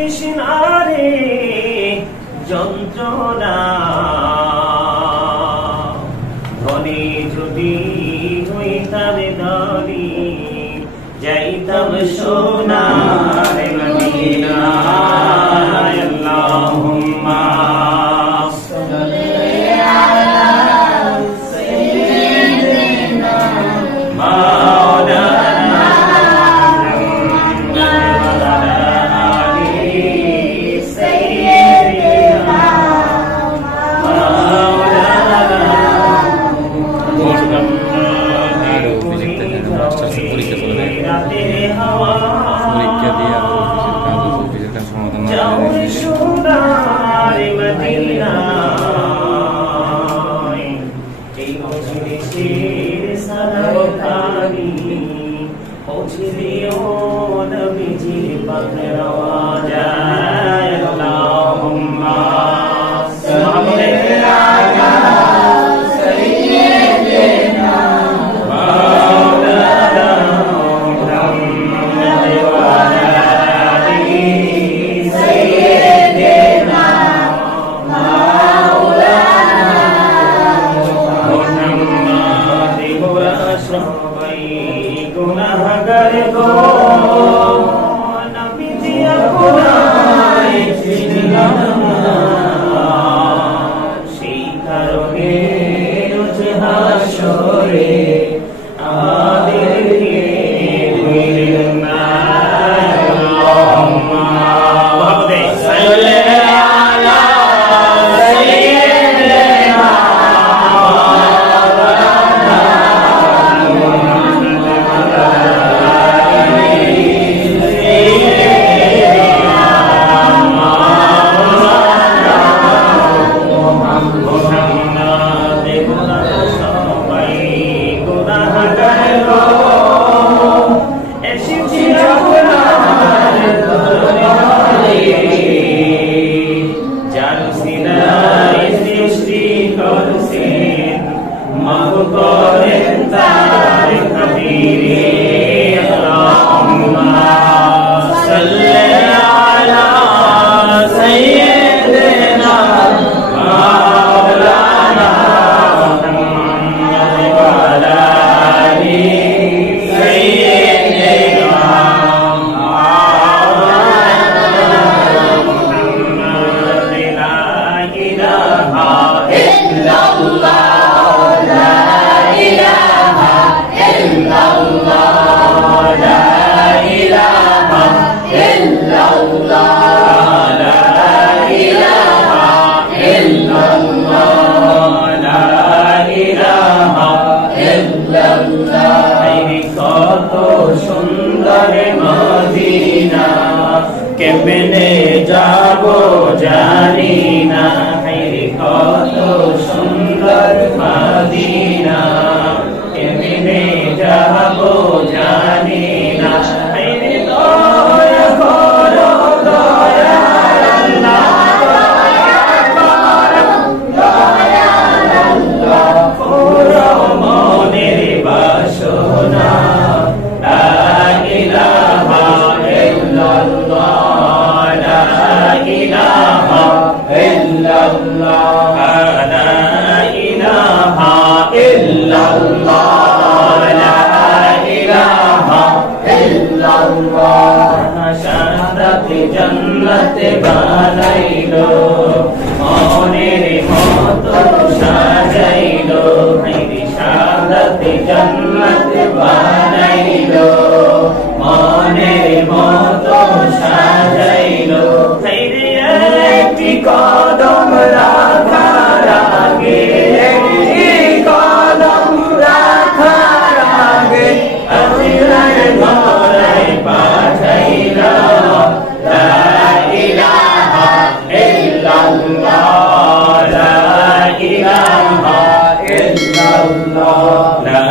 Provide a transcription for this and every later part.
তৃষ্ণারে যন্ত্রণা ধনী যদি হইতাম ধনী যাইতাম সোনার মদিনায় আল্লাহুম্মা সাল্লি আলা সাইয়্যিদিনা মাওলানা মুহাম্মদ ওয়া আলা আলি সাইয়্যিদিনা মাওলানা পরীক্ষা দিয়ে অফিসের কাজ সমাধান কেমনে যাবো জানি না কত সুন্দর মদিনা কেমনে যাবো জানি না দয়া করো দয়ার আল্লাহ দয়ার আল্লাহ পুরো মনের বাসনা লা ইলাহা ইল্লাল্লাহ লা ইলাহা ইল্লাল্লাহ লা ইলাহা ইল্লাল্লাহ লা ইলাহা ইল্লাল্লাহ শাহাদাতে জান্নাত বানাইলো মনের মতো সাজাইলো শাহাদাতে জান্নাত বানাইলো মনের মতো সাজাইলো একটি কদম রাখার আগে একটি কদম রাখার আগে আল্লাহর ঘরে পাঠাইলা লা ইলাহা ইল্লাল্লাহ লা ইলাহা ইল্লাল্লাহ লা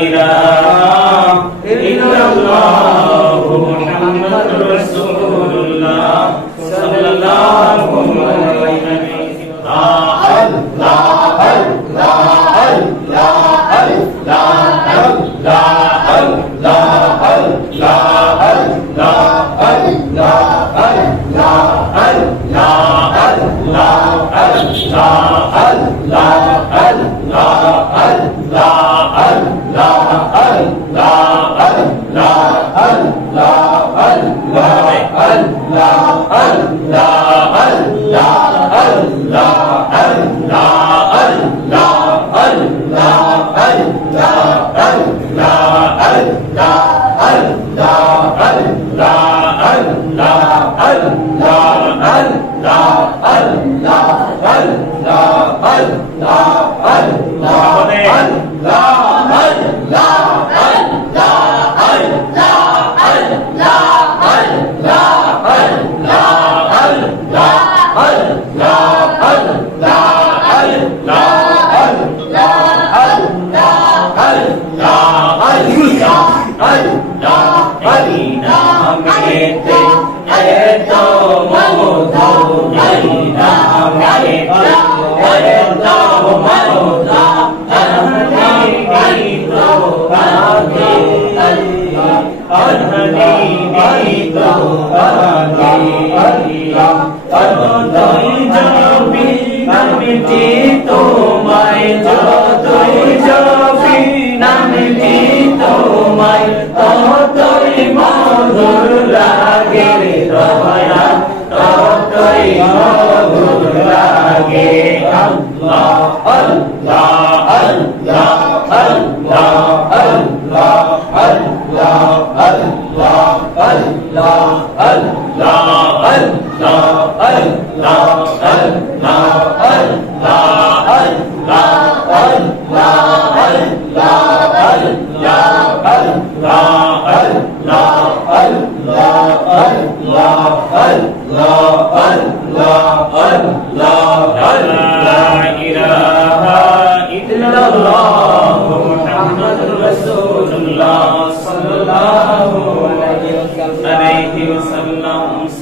ইলাহা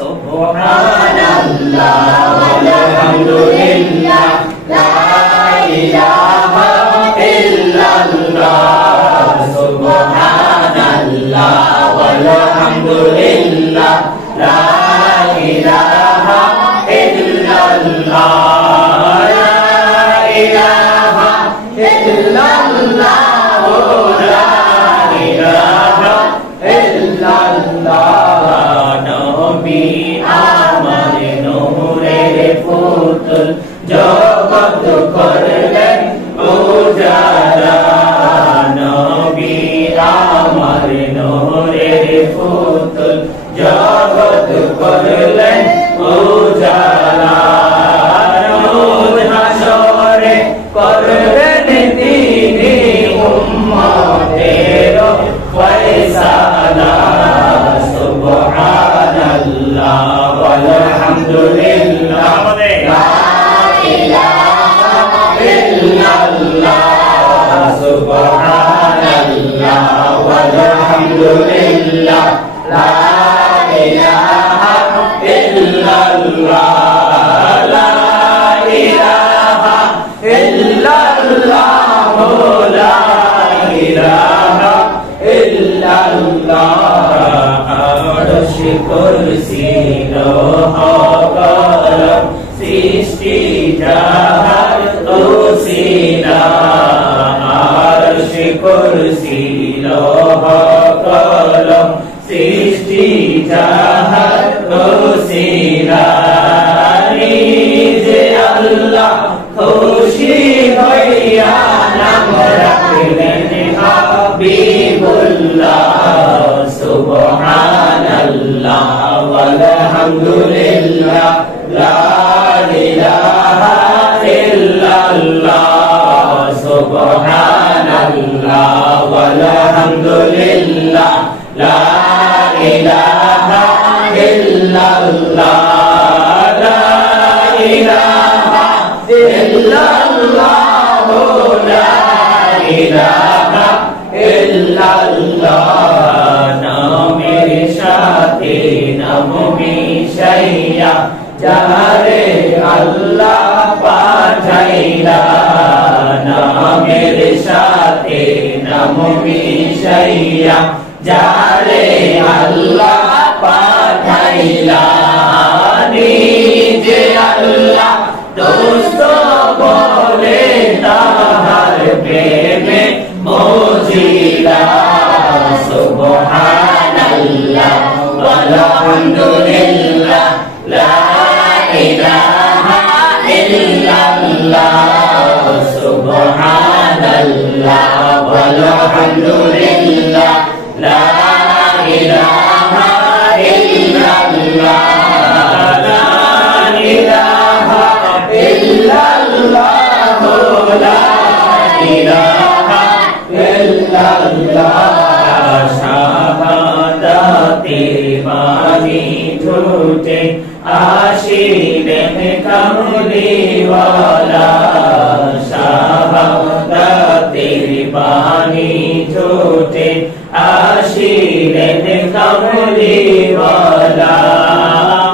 Subhanallah walhamdulillah সুবহানাল্লাহ আলহামদুলিল্লাহ লা ইলাহা ইল্লাল্লাহ লা ইলাহা ইল্লাল্লাহ লা ইলাহা ইল্লাল্লাহ শাহাদাতের বাণী ঠোঁটে আসিলেন কামলিওয়ালা শাহাদাতের বাণী ঠোঁটে আসিলেন কামলিওয়ালা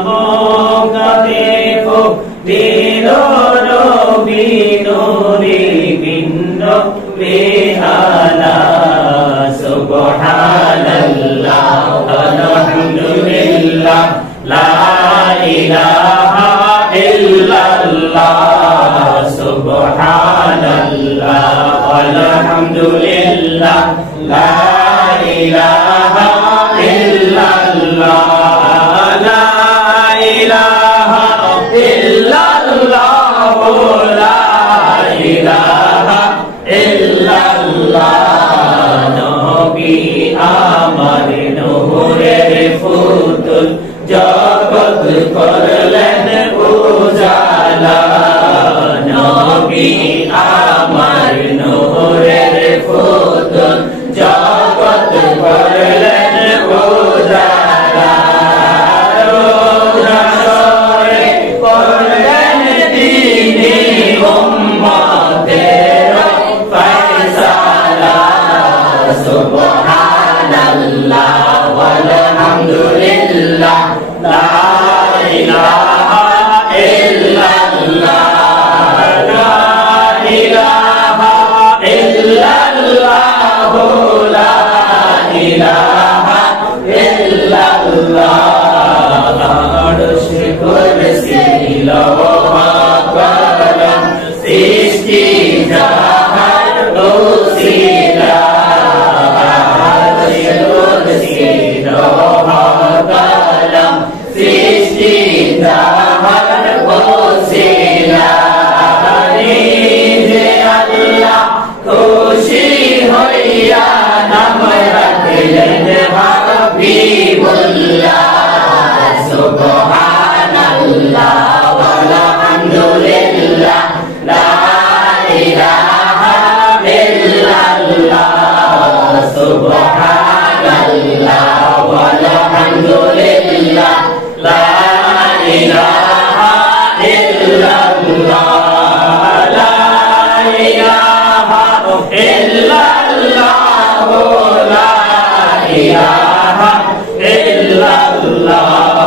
মোকাতে ফুটিল নবী নূরে ভিন্ন বেহালা সুবহানাল্লাহ আলহামদুলিল্লাহ লা ইলাহা ইল্লাল্লাহ সুবহানাল্লাহ আলহামদুলিল্লাহ লা ইলাহা ইল্লাল্লাহ লা ইলাহা ইল্লাল্লাহ লা ইলাহা ইল্লাল্লাহ নবী আমার নূরের ফুতুল জগৎ করলেন উজালা নবী আমার নূরের ফুতুল জগৎ করলেন উজালা রোজারে করলেন তিনি উম্মতের ফয়সালা সুবহানাল্লাহ আলহামদুলিল্লাহ লা ইলাহা ইল্লাল্লাহ লা ইলাহা ইল্লাল্লাহ লা ইলাহা ইল্লাল্লাহ আরশ কুরসি লওহা কলম সৃষ্টি জাহান ওসিলা আরশ কুরসি লওহা কলম সৃষ্টি জাহান ওসিলা নিজে আল্লাহ খুশি হইয়া নাম রাখলেন হাবিবুল্লাহ সুবহানাল্লাহ আলহামদুলিল্লাহ লা ইলাহা ইল্লাল্লাহ সুবহানাল্লাহ আলহামদুলিল্লাহ লা ইলাহা ইল্লাল্লাহ লা ইলাহা ইল্লাল্লাহ লা ইলাহা ইল্লাল্লাহ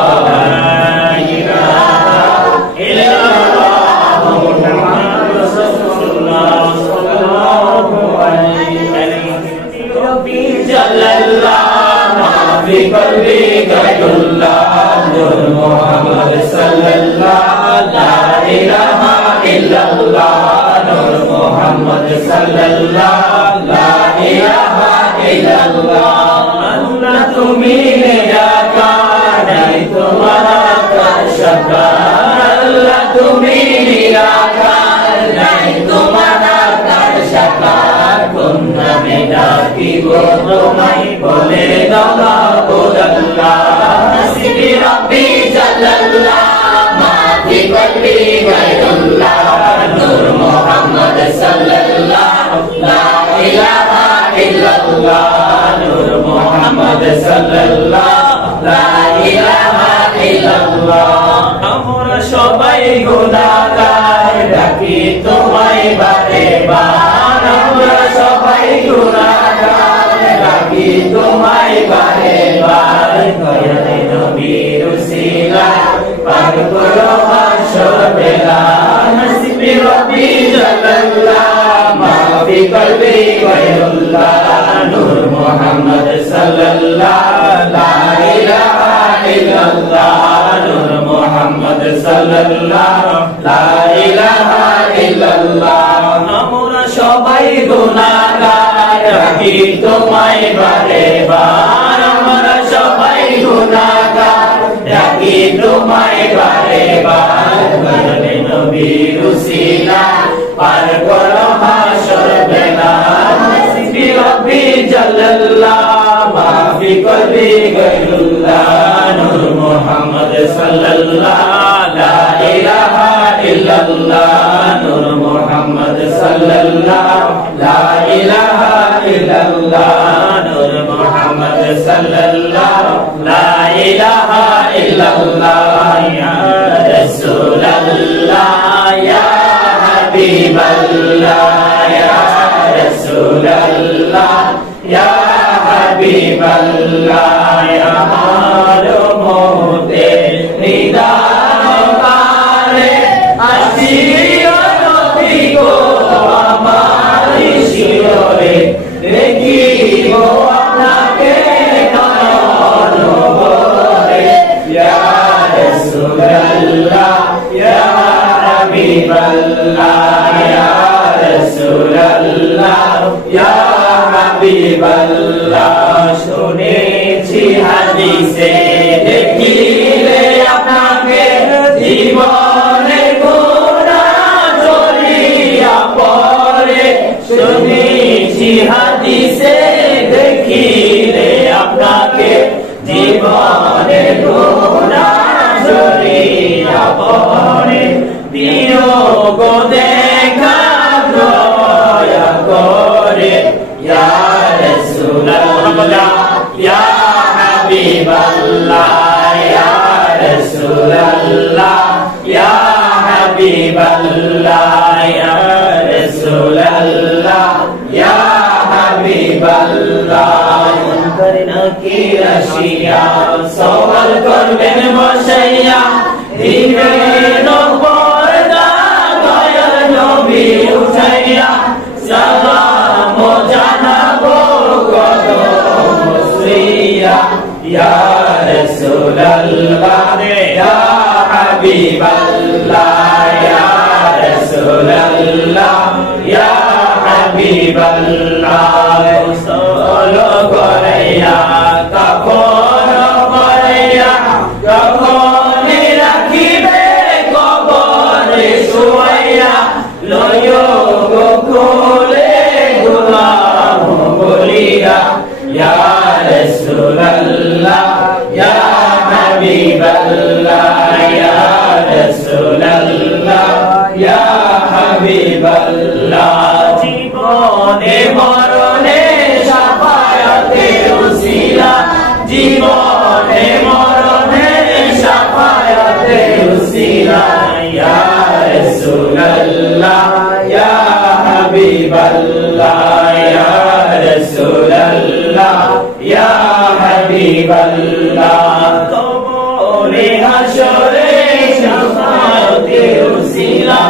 قلبي غير الله نور محمد صلى الله لا إله إلا الله نور محمد صلى الله لا إله إلا الله أنت تمين يا كاني تمنا كشكا أنت تمين يا كاني تمنا كشكا كنا بداكي بطمي بولي دلا نسبي ربي جل الله ما في قلبي غير الله نور محمد صلى الله لا إله إلا الله نور محمد صلى الله لا إله إلا الله আমরা সবাই গুনাহগার ডাকি তোমায় বারে বার আমরা সবাই গুনাহগার ডাকি তোমায় বারে বার দয়ালে নবীর উসিলা পাক করো হাসর বেলা নসিবে রব্বি জাল্লাল্লাহ মাফি কলবি গায়রুল্লাহ নূর মুহাম্মদ সাল্লাল্লাহ লা ইলাহা ইল্লাল্লাহ নূর মুহাম্মদ সাল্লাল্লাহ লা ইলাহা ইল্লাল্লাহ আমরা সবাই গুনাহগার ডাকি তোমায় বারে বার আমরা সবাই গুনাহগার ডাকি তোমায় বারে বার দয়ালে নবীর উসিলা পার করো হাসর বেলা হাসবি রব্বি জাল্লাল্লাহ মাফি করবি গায়রুল্লাহ নূর মুহাম্মদ সাল্লাল্লাহ লা ইলাহা ইল্লাল্লাহ নূর মুহাম্মদ সাল্লাল্লাহ লা ইলাহা ইল্লাল্লাহ নূর মুহাম্মদ সাল্লাল্লাহ লা ইলাহা ইল্লাল্লাহ ইয়া রাসূলুল্লাহ ইয়া হাবিবাল্লাহ ইয়া রাসূলুল্লাহ ইয়া হাবিবাল্লাহ ইয়া মারুমতে নিদান পারে আসিও নবী গো আমার শিরে দেখিব আপনাকে নয়ন ভরে ইয়া রাসূলুল্লাহ ইয়া হাবিবাল্লাহ ইয়া রাসূলুল্লাহ ইয়া হাবিবাল্লাহ শুনেছি হাদিসে দেখিলে আপনাকে জীবনে গুনাহ ঝরিয়া পড়ে শুনেছি হাদিসে দেখিলে আপনাকে জীবনে গুনাহ ঝরিয়া পড়ে দিও গো দেখা দয়া করে ইয়া রাসূলুল্লাহ ইয়া হাবিবাল্লাহ ইয়া রাসূলুল্লাহ ইয়া হাবিবাল্লাহ ইয়া রাসূলুল্লাহ ইয়া হাবিবাল্লাহ মুনকার নাকির আসিয়া সওয়াল করবেন বসাইয়া দিবেন পর্দা দয়াল নবী উঠাইয়া সালাম জানাবো কদম ছুঁইয়া ইয়া রাসূলুল্লাহ ইয়া হাবিবাল্লাহ ইয়া রাসূলুল্লাহ ইয়া হাবিবাল্লাহ গোসল করাইয়া কাফন পরাইয়া কখন রাখিবে কবরে শুয়াইয়া লয়ো গো কোলে গোলাম বলিয়া ইয়া রাসূলুল্লাহ ইয়া হাবিবাল্লাহ ইয়া রাসূলুল্লাহ ইয়া হাবিবাল্লাহ জীবনে মরণে শাফায়াতে উসিলা জীবনে মরণে শাফায়াতে উসিলা ইয়া রাসূলুল্লাহ ইয়া হাবিবাল্লাহ ইয়া রাসূলুল্লাহ ইয়া হাবিবাল্লাহ কবরে হাসরে শাফায়াতে উসিলা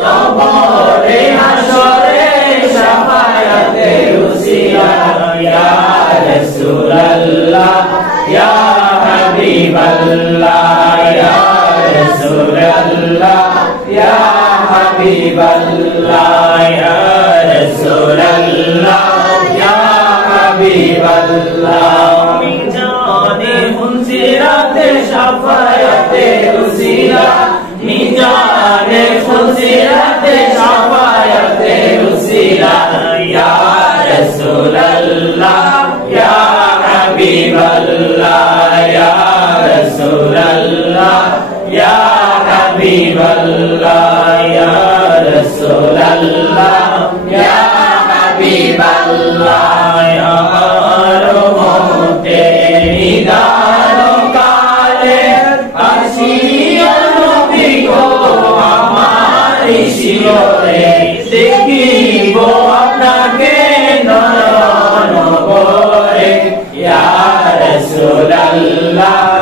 কবরে হাসরে শাফায়াতে উসিলা ইয়া রাসূলুল্লাহ ইয়া হাবিবাল্লাহ ইয়া রাসূলুল্লাহ ইয়া হাবিবাল্লাহ ইয়া রাসূলুল্লাহ ইয়া হাবিবাল্লাহ মিজানে ফুলসিরাতে শাফায়াতে উসিলা মিজানে ফুলসিরাতে শাফায়াতে উসিলা ইয়া রাসূলুল্লাহ ইয়া হাবিবাল্লাহ ইয়া রাসূলুল্লাহ ইয়া হাবিবাল্লাহ ইয়া রাসূলুল্লাহ ইয়া হাবিবাল্লাহ ইয়া মারুমতে নিদান কালে আসিও নবী গো আমার শিরে দেখিব আপনাকে নয়ন ভরে ইয়া রাসূলুল্লাহ